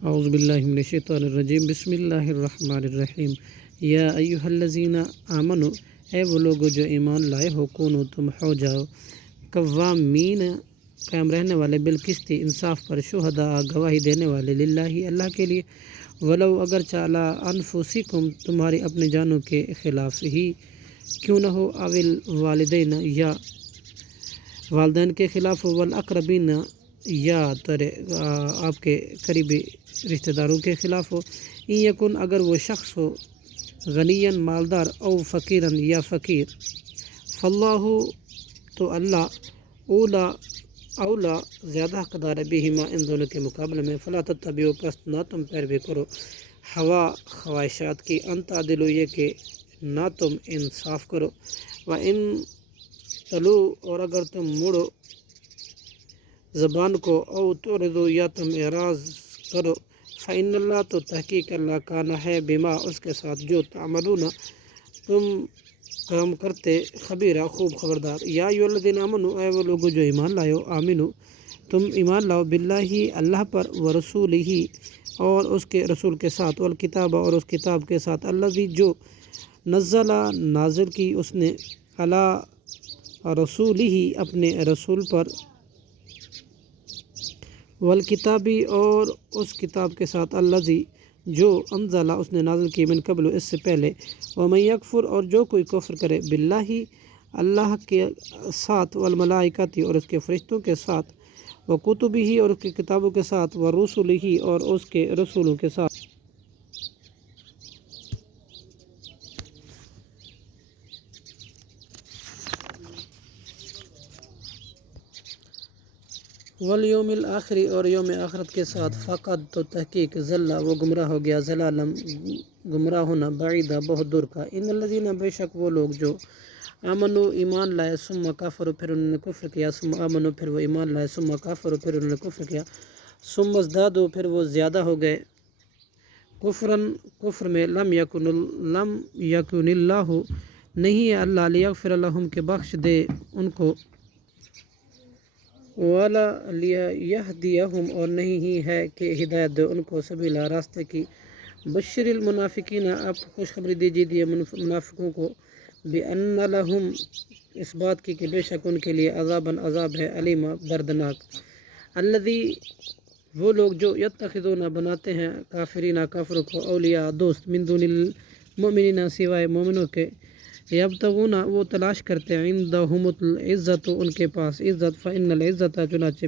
اعوذ باللہ من الشیطان الرجیم، بسم اللہ الرحمن الرحیم۔ یا ایہا الذین آمنو، اے وہ لوگو جو ایمان لائے ہو، کونو تم ہو جاؤ، قوامین قائم رہنے والے، بالقسط انصاف پر، شہداء گواہی دینے والے، للہ اللہ کے لیے، ولو اگر چالا انفسکم تمہاری اپنے جانوں کے خلاف ہی کیوں نہ ہو، اول والدین یا والدین کے خلاف ہو، والاقربین یا آپ کے قریبی رشتہ داروں کے خلاف ہو، ان یکن اگر وہ شخص ہو غنیاً مالدار، او فقیراً یا فقیر، فاللہ تو اللہ، اولا زیادہ حقدار ہے، بہما ان دونوں کے مقابلے میں، فلا تتبعوا پس نہ تم پیروی کرو ہوا خواہشات کی، ان تعدلوا یہ کہ نہ تم انصاف کرو، وَإِن تلو اور اگر تم موڑو زبان کو، او تعرضوا یا تم اعراض کرو، فإن اللہ تو تحقیق اللہ کانا ہے، بما اس کے ساتھ جو تعملون تم کام کرتے، خبیرہ خوب خبردار۔ یا ایھا الذین آمنوا، اے وہ لوگو جو ایمان لائے ہو، آمنو تم ایمان لاؤ، باللہ اللہ پر، ورسولہ اور اس کے رسول کے ساتھ، والکتاب اور اس کتاب کے ساتھ، الذی جو نزل نازل کی اس نے، علی رسولہ اپنے رسول پر، والکتابی اور اس کتاب کے ساتھ، الذی جو انزل اس نے نازل کی، من قبل اس سے پہلے، ومن یکفر اور جو کوئی کفر کرے، باللہ اللہ کے ساتھ، والملائکۃ اور اس کے فرشتوں کے ساتھ، وکتبہ اور اس کی کتابوں کے ساتھ، ورسلہ اور اس کے رسولوں کے ساتھ، والیوم الآخر اور یوم آخرت کے ساتھ، فقد تو تحقیق، ضل وہ گمراہ ہو گیا، ضلالم گمراہ ہونا، بعیدہ بہت دور کا، ان الذین بے شک وہ لوگ جو آمنو ایمان لائے، ثم کفروا پھر انہوں نے کفر کیا، ثم آمنو پھر وہ ایمان لائے، ثم کفروا پھر انہوں نے کفر کیا، ثم ازدادوا پھر وہ زیادہ ہو گئے، کفرن کفر میں، لم یکن اللہ نہیں ہے اللہ، لیغفر لہم کہ بخش دے ان کو، ولا لیہدیہم اور نہیں ہی ہے کہ ہدایت دے ان کو، سبیلا راستے کی، بشر المنافقین آپ خوشخبری دیجیے منافقوں کو، بأن لہم اس بات کی کہ بے شک ان کے لیے عذاباً عذاب ہے، علیما دردناک، الذی وہ لوگ جو یتخذون بناتے ہیں، کافرین کافروں کو، اولیاء دوست، من دون المؤمنین سوائے مومنوں کے، یبتغون وہ تلاش کرتے ہیں، عندہم العزت ان کے پاس عزت، فإن العزت چنانچہ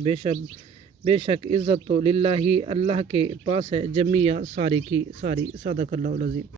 بے شک عزت تو للہ اللہ کے پاس ہے، جمیع ساری کی ساری، صدق اللہ العظیم۔